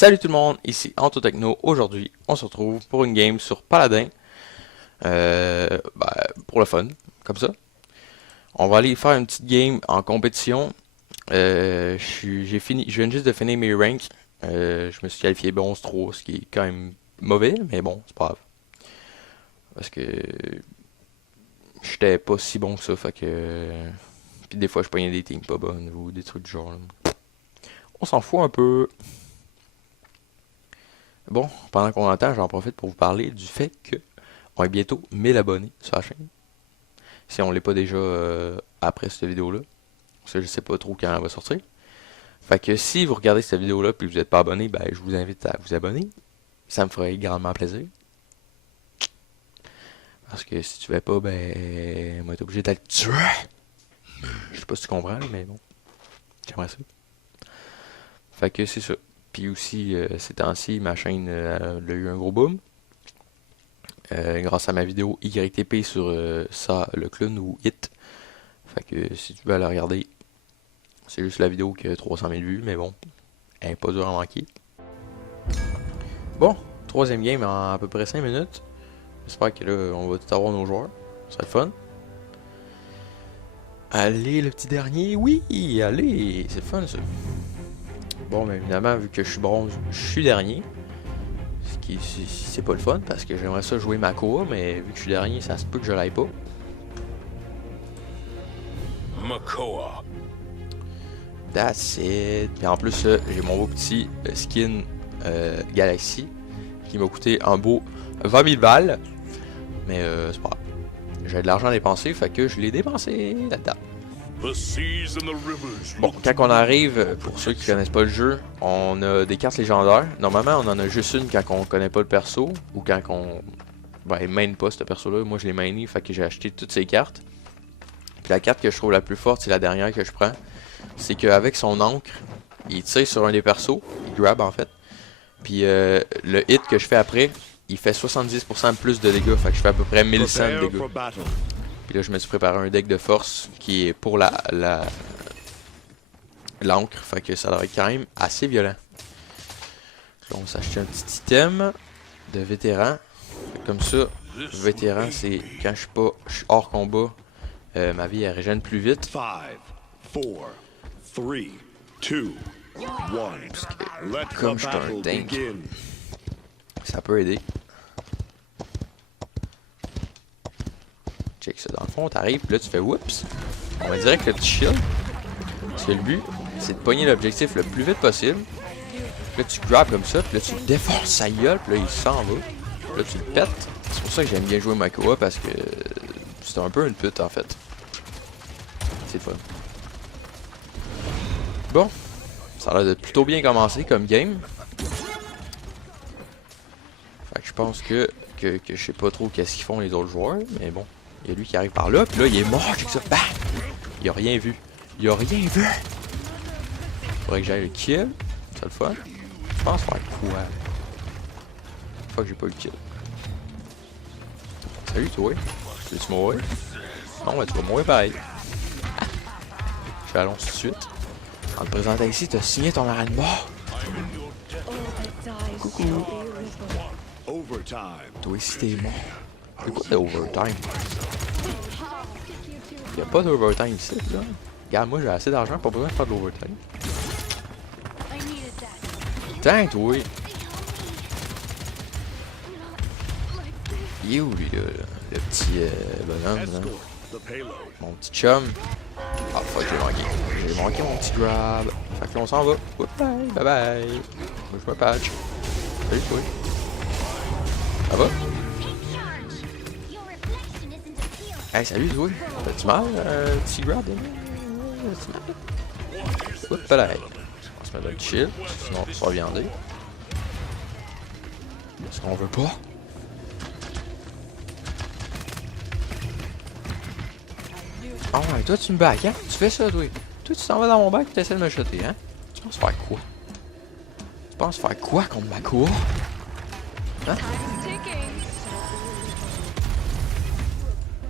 Salut tout le monde, ici AntoTechno. Aujourd'hui, on se retrouve pour une game sur Paladin. Pour le fun, comme ça. On va aller faire une petite game en compétition. Je viens juste de finir mes ranks. Je me suis qualifié bronze 3, ce qui est quand même mauvais, mais bon, c'est pas grave. Parce que j'étais pas si bon que ça, fait que... Puis des fois, je pognais des teams pas bonnes ou des trucs du genre. Là. On s'en fout un peu. Bon, pendant qu'on entend, j'en profite pour vous parler du fait que on est bientôt 1000 abonnés sur la chaîne. Si on l'est pas déjà après cette vidéo-là. Parce que je sais pas trop quand elle va sortir. Fait que si vous regardez cette vidéo-là et que vous n'êtes pas abonné, ben je vous invite à vous abonner. Ça me ferait grandement plaisir. Parce que si tu veux pas, ben on va être obligé d'être tué. Je sais pas si tu comprends, mais bon. J'aimerais ça. Fait que c'est ça. Puis aussi, ces temps-ci, ma chaîne a eu un gros boom. Grâce à ma vidéo YTP sur ça, le clown ou Hit. Fait que si tu veux aller regarder, c'est juste la vidéo qui a 300 000 vues, mais bon, elle n'est pas dure à manquer. Bon, troisième game en à peu près 5 minutes. J'espère que là, on va tout avoir nos joueurs. Ça va être fun. Allez, le petit dernier, oui, allez, c'est fun ça. Bon, mais évidemment, vu que je suis bronze, je suis dernier. Ce qui, c'est pas le fun, parce que j'aimerais ça jouer ma Makoa, mais vu que je suis dernier, ça se peut que je l'aille pas. Makoa. That's it. Puis en plus, j'ai mon beau petit skin Galaxy, qui m'a coûté un beau 20 000 balles. Mais c'est pas grave. J'ai de l'argent à dépenser, fait que je l'ai dépensé là-dedans. Bon, quand on arrive, pour ceux qui connaissent pas le jeu, on a des cartes légendaires. Normalement, on en a juste une quand on connaît pas le perso, ou quand on main pas ce perso-là. Moi, je l'ai mainé, fait que j'ai acheté toutes ces cartes. Puis la carte que je trouve la plus forte, c'est la dernière que je prends. C'est qu'avec son encre, il tire sur un des persos, il grab en fait. Puis le hit que je fais après, il fait 70% plus de dégâts, fait que je fais à peu près 1100 de dégâts. Puis là, je me suis préparé un deck de force qui est pour l'encre, fait que ça devrait être quand même assez violent. Là, on s'achète un petit item de vétéran. Comme ça, vétéran, c'est quand je suis hors combat, ma vie elle régène plus vite. 5, 4, 3, 2, 1. Comme je suis un tank, ça peut aider. Check ça, dans le fond, t'arrives, puis là tu fais whoops. On va direct le petit shield. Parce que le but, c'est de pogner l'objectif le plus vite possible. Puis là tu grabs comme ça, puis là tu défonces sa gueule, puis là il s'en va. Puis là tu le pètes. C'est pour ça que j'aime bien jouer Makoa, parce que c'est un peu une pute en fait. C'est fun. Bon, ça a l'air de plutôt bien commencer comme game. Fait que je pense que je sais pas trop qu'est-ce qu'ils font les autres joueurs, mais bon. Il y a lui qui arrive par là, puis là il est mort, j'ai que ça. Bah! Il a rien vu. Il a rien vu! Faudrait que j'aille le kill. C'est le fun. Je pense faire quoi? Fuck, j'ai pas eu le kill. Salut toi! Veux-tu mourir? Non, mais tu vas mourir pareil. Je vais allons tout de suite. En te présentant ici, t'as signé ton arrêt de mort. Coucou. Toi ici t'es mort. C'est quoi l'overtime? Y'a pas d'overtime ici, là. Regarde, moi j'ai assez d'argent, pas besoin de faire de l'overtime. Putain, toi! Il est où lui, là? Le petit bonhomme, là? Mon petit chum. Ah, fuck, j'ai manqué. J'ai manqué mon petit grab. Fait que là, on s'en va. Bye bye. Bye bye. Moi, je me patch. Salut, toi. Ça va? Hey, salut, toi. T'as-tu mal, petit grab? T'as-tu mal? Oups, là. On se met dans le chill. Sinon, on va viander. Est-ce qu'on veut pas? Oh ouais, toi tu me back, hein? Tu fais ça, toi. Toi tu t'en vas dans mon bac et tu essaies de me shotter, hein? Tu penses faire quoi? Tu penses faire quoi contre ma cour? Hein?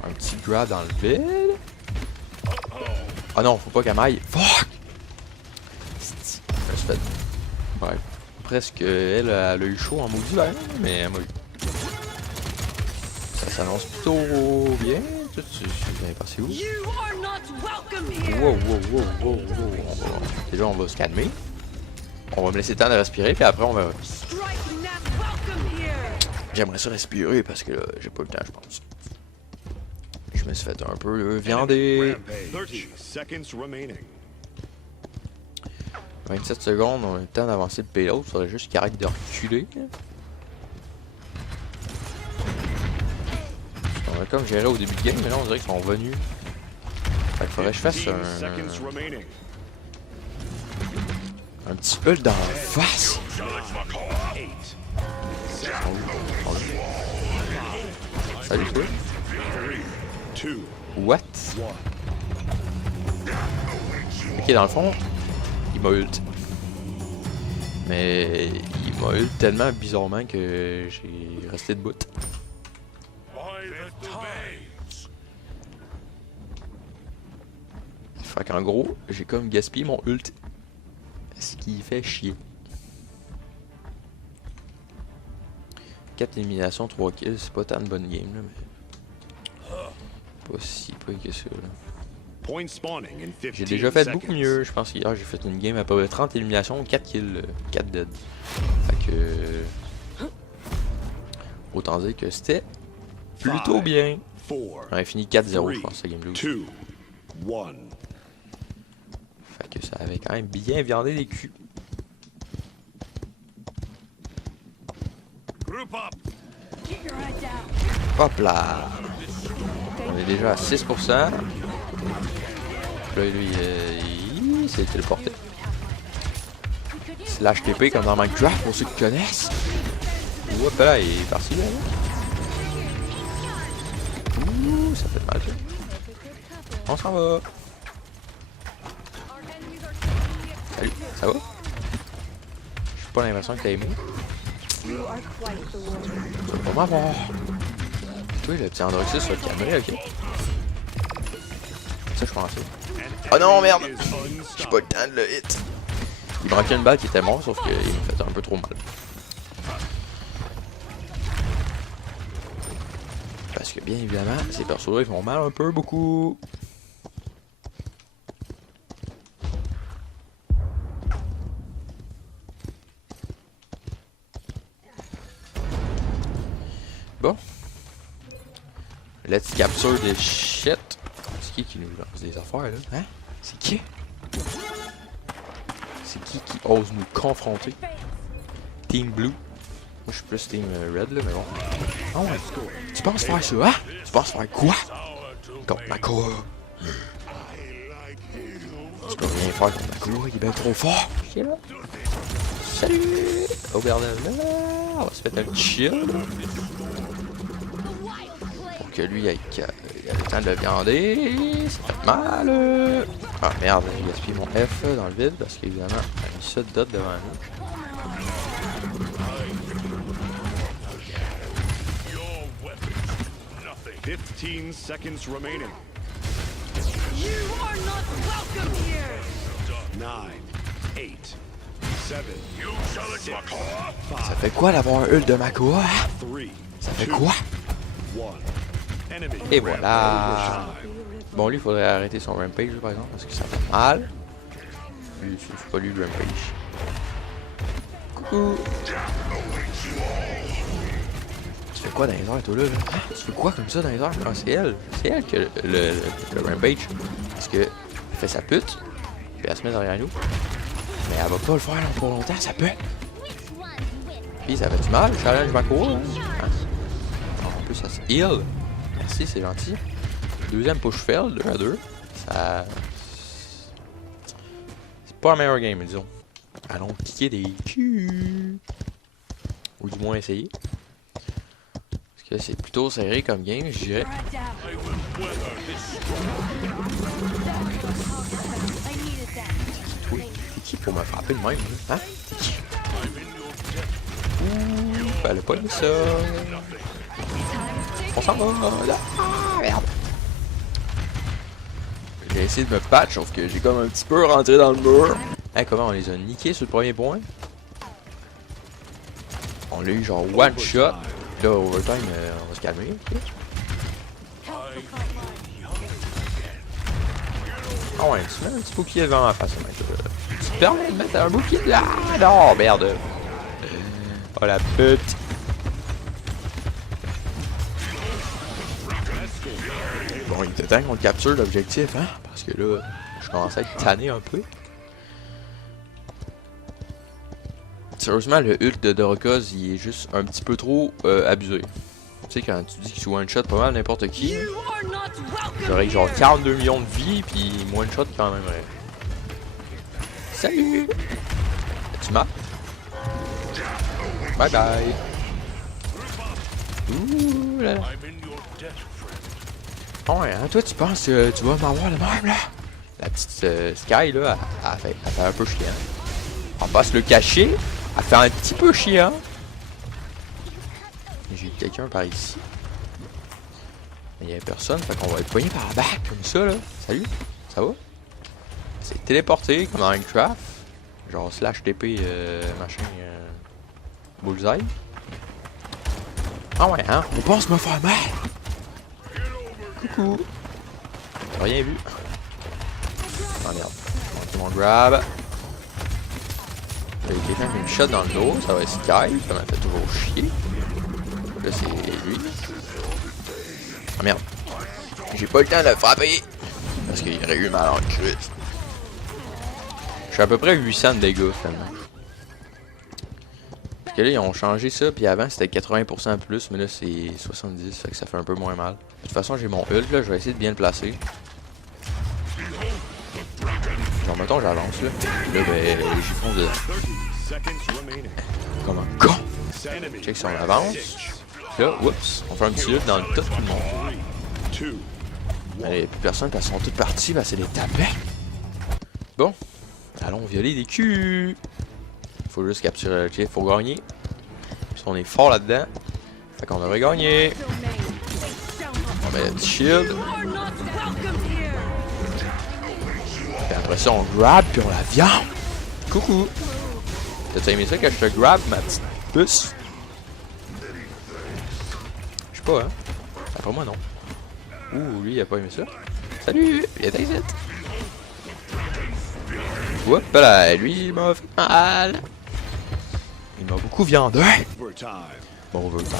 Un petit grab dans le vide. Ah non, faut pas qu'elle m'aille. Fuck! Je me suis fait... Bref. presque... Elle a eu chaud en maudit vert, mais elle m'a eu. Ça s'annonce plutôt bien. Tu viens passer où? Wow, wow, wow, wow, wow. Déjà, on va se calmer. On va me laisser le temps de respirer, puis après, on va... J'aimerais ça respirer, parce que là, j'ai pas le temps, je pense. Je me suis fait un peu viander. 27 secondes, on a le temps d'avancer le payload. Il faudrait juste qu'il arrête de reculer. On a comme géré au début de game, mais là on dirait qu'ils sont venus. Fait qu'il faudrait que je fasse un petit peu dans la face. Salut toi. What? Ok, dans le fond, il m'a ult. Mais il m'a ult tellement bizarrement que j'ai resté debout. Fait qu'en gros, j'ai comme gaspillé mon ult. Ce qui fait chier. 4 éliminations, 3 kills, c'est pas tant de bonne game là, mais... Pas si peu que ça là. J'ai déjà fait beaucoup mieux, je pense qu'hier j'ai fait une game à peu près 30 éliminations, 4 kills, 4 dead. Fait que... Autant dire que c'était plutôt bien. On a fini 4-0 je pense cette game là aussi. Fait que ça avait quand même bien viandé les culs. Hop là! On est déjà à 6%. Là, lui, il s'est téléporté. Slash TP comme dans Minecraft pour ceux qui connaissent. Hop là, il est parti là. Ouh, ça fait mal ça. On s'en va. Salut, ça va? J'ai pas l'impression que t'as aimé. Tu vas pas m'avoir. Toi, le petit Androxys sur le caméra, ok? Ça, je pensais. Oh non, merde! J'ai pas le temps de le hit. Il manquait une balle qui était mort, sauf qu'il m'a fait un peu trop mal. Parce que, bien évidemment, ces persos-là, ils font mal un peu, beaucoup. Bon. Let's capture des shit. C'est qui nous lance des affaires là? Hein? C'est qui? C'est qui ose nous confronter? Team Blue. Moi je suis plus Team Red là, mais bon. Oh ouais. Tu penses faire ça, hein? Tu penses faire quoi? Contre Makoa. Tu peux rien faire contre Makoa, il est bien trop fort. Ok là. Salut! Au Bernard là. On va se mettre un petit chill. Pour que lui ait le temps de le viander. C'est fait mal. Ah merde, j'ai gaspillé mon F dans le vide parce qu'évidemment, il a mis ça de dot devant nous. 15 seconds remaining. You are not welcome here. 9, 8, 7. Ça fait quoi d'avoir un ult de Makoa? Ça fait quoi? Et voilà. Bon, lui, il faudrait arrêter son rampage, par exemple, parce que ça fait mal. Lui, c'est pas lui le rampage. Coucou. Tu fais quoi dans les airs, toi, là? Hein? Tu fais quoi comme ça dans les airs? Ah, c'est elle. C'est elle qui a le rampage. Parce que elle fait sa pute, puis elle se met derrière nous. Mais elle va pas le faire là, pour longtemps, ça peut. Puis ça fait du mal, le challenge Makoa. Hein? En plus, ça se heal. Merci, c'est gentil. Deuxième push fail, 2 à 2. Ça... C'est pas un meilleur game, disons. Allons piquer des culs. Ou du moins essayer. Parce que c'est plutôt serré comme game, je dirais. C'est qui pour me frapper de même? Hein? Ouh, fallait pas dire ça. On s'en va là. Ah, merde. J'ai essayé de me patch, sauf que j'ai comme un petit peu rentré dans le mur. Hey, comment on les a niqués sur le premier point? On l'a eu genre one shot. Là, overtime, on va se calmer. Ah ouais, tu mets un petit bouclier devant ma face, mec. Tu te permets de mettre un bouclier là? Ah non, merde. Oh la pute. Bon, il était temps qu'on capture l'objectif, hein? Parce que là, je commence à être tanné un peu. Sérieusement, le ult de Dorokoz, il est juste un petit peu trop abusé. Tu sais, quand tu dis qu'il se one-shot pas mal n'importe qui, j'aurais genre 42 millions de vies, puis one-shot quand même. Ouais. Salut! Tu m'as? Bye bye! Ouh là là! Oh ouais, hein, toi tu penses que tu vas m'avoir le même là? La petite Sky là, elle fait un peu chiant. On passe le cacher, elle fait un petit peu chiant. J'ai quelqu'un par ici. Mais il n'y a personne, fait qu'on va être poigné par la back comme ça là. Salut, ça va? C'est téléporté comme dans Minecraft. Genre slash TP machin bullseye. Ah ouais hein, on pense me faire mal. Coucou. T'as rien vu. Ah merde. On mon grab. Il y a quelqu'un qui me shot dans le dos, ça va être Sky, ça m'a fait toujours chier. Là c'est lui. Ah merde. J'ai pas le temps de le frapper. Parce qu'il aurait eu mal en crise. Je suis à peu près 800 de dégâts finalement. Parce que là ils ont changé ça, puis avant c'était 80% plus, mais là c'est 70, fait que ça fait un peu moins mal. De toute façon j'ai mon ult là, je vais essayer de bien le placer. Genre mettons j'avance là. Là ben j'y fonce dedans. Comment? Con! Check si on avance. Là, oups, on fait un petit ult dans le top tout le monde. Allez, plus personne parce qu'ils sont toutes parties, bah c'est des tapettes. Bon, allons violer des culs. Faut juste capturer le clip, faut gagner. Puis on est fort là-dedans. Fait qu'on devrait gagner. On met le petit shield. Puis après ça, on grab puis on la viande. Coucou. T'as aimé ça que je te grab, ma petite puce? Je sais pas, hein. Après moi, non. Ouh, lui, il a pas aimé ça. Salut! Il est ici. Hop là, lui, il m'a fait mal. Il m'a beaucoup viandé. Bon, overtime.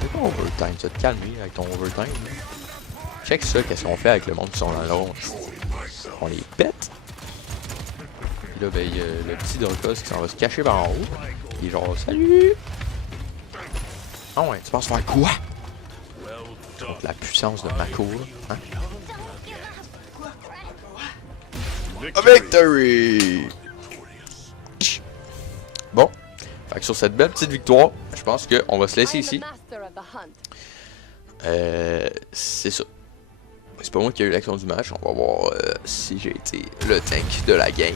C'est pas overtime, ça te calme avec ton overtime. Check ça, qu'est-ce qu'on fait avec le monde qui sont dans le rond. On les pète. Puis là, ben, il y a le petit Dorokoz qui s'en va se cacher par en haut. Il est genre, salut! Ah ouais, tu penses faire quoi? Contre la puissance de Mako, hein? Victory! Bon, fait que sur cette belle petite victoire, je pense qu'on va se laisser ici. C'est ça. C'est pas moi qui ai eu l'action du match, on va voir si j'ai été le tank de la game.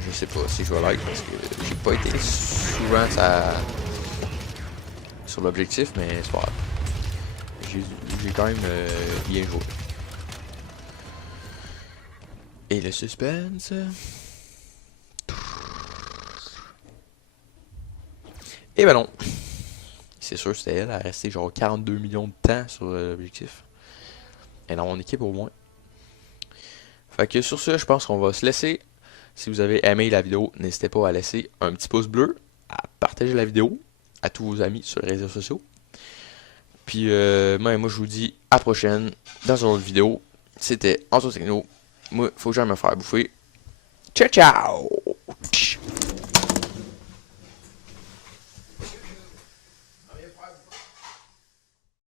Je sais pas si je vais like parce que j'ai pas été souvent sur l'objectif, mais c'est pas grave. J'ai quand même bien joué. Et le suspense. Et ben non. C'est sûr c'était elle, elle a resté genre 42 millions de temps sur l'objectif. Et dans mon équipe au moins. Fait que sur ce, je pense qu'on va se laisser. Si vous avez aimé la vidéo, n'hésitez pas à laisser un petit pouce bleu, à partager la vidéo à tous vos amis sur les réseaux sociaux. Puis moi je vous dis à la prochaine dans une autre vidéo. C'était Anto Techno. Moi, faut jamais me faire bouffer. Ciao ciao!